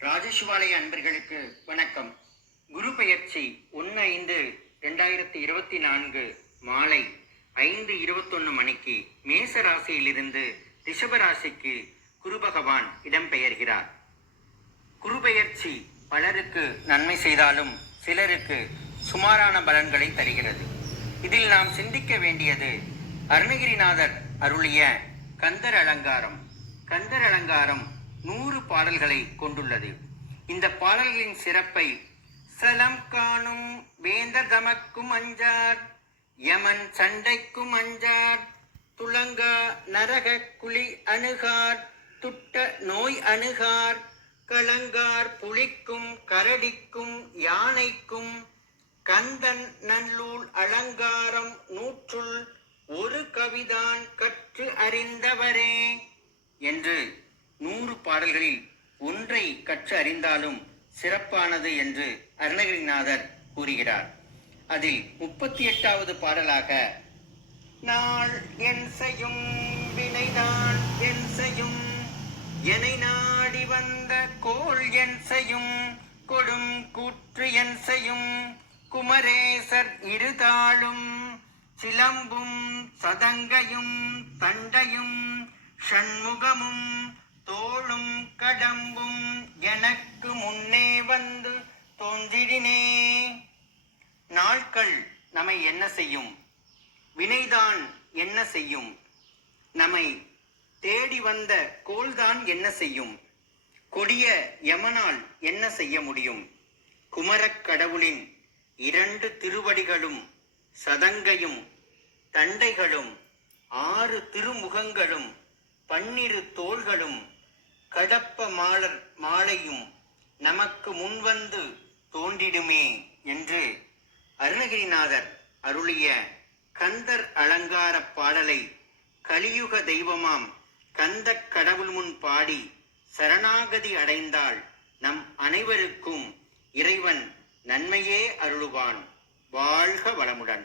ராஜசிவாலய அன்பர்களுக்கு வணக்கம். குரு பெயர்ச்சி 1/5/2024 மாலை 5:21 மணிக்கு மேச ராசியிலிருந்து ரிஷப ராசிக்கு குரு பகவான் இடம்பெயர்கிறார். குரு பெயர்ச்சி பலருக்கு நன்மை செய்தாலும் சிலருக்கு சுமாரான பலன்களை தருகிறது. இதில் நாம் சிந்திக்க வேண்டியது அருணகிரிநாதர் அருளிய கந்தர் அலங்காரம். கந்தர் அலங்காரம் 100 பாடல்களை கொண்டுள்ளது. இந்த பாடல்களின் சிறப்பை சலம் காணும் வேந்தர் தமக்கும் அஞ்சார், யமன் சண்டைக்கும் அஞ்சார், துளங்க நரக குழி அணுகார், துட்ட நோய் அணுகார், கலங்கார் புலிக்கும் கரடிக்கும் யானைக்கும், கந்தன் நல்லூல் அலங்காரம் 100 ஒரு கவிதான் கற்று அறிந்தவரே என்று 100 பாடல்களில் ஒன்றை கற்று அறிந்தாலும் சிறப்பானது என்று அருணகிரிநாதர் கூறுகிறார். அதில் 38வது பாடலாக நாள் என் செய்யும் வினைதான் என் செய்யும், என்னை நாடி வந்த கோள் என் செய்யும், கொடும் கூற்று என் செய்யும், குமரேசர் இருதாளும், சிலம்பும் சதங்கையும் தண்டையும் ஷண்முகமும் தோளும் கடம்பும் எனக்கு முன்னே வந்து தோன்றிடினே. நாட்கள் நம்மை என்ன செய்யும்? வினைதான் என்ன செய்யும்? நம்மை தேடி வந்த கோள்தான் என்ன செய்யும்? கொடிய யமனால் என்ன செய்ய முடியும்? குமரக் கடவுளின் 2 திருவடிகளும் சதங்கையும் தண்டைகளும் 6 திருமுகங்களும் 12 தோள்களும் கடப்ப மாலையும் நமக்கு முன்வந்து தோன்றிடுமே என்று அருணகிரிநாதர் அருளிய கந்தர் அலங்கார பாடலை கலியுக தெய்வமாம் கந்த கடவுள் முன் பாடி சரணாகதி அடைந்தால் நம் அனைவருக்கும் இறைவன் நன்மையே அருளுவான். வாழ்க வளமுடன்.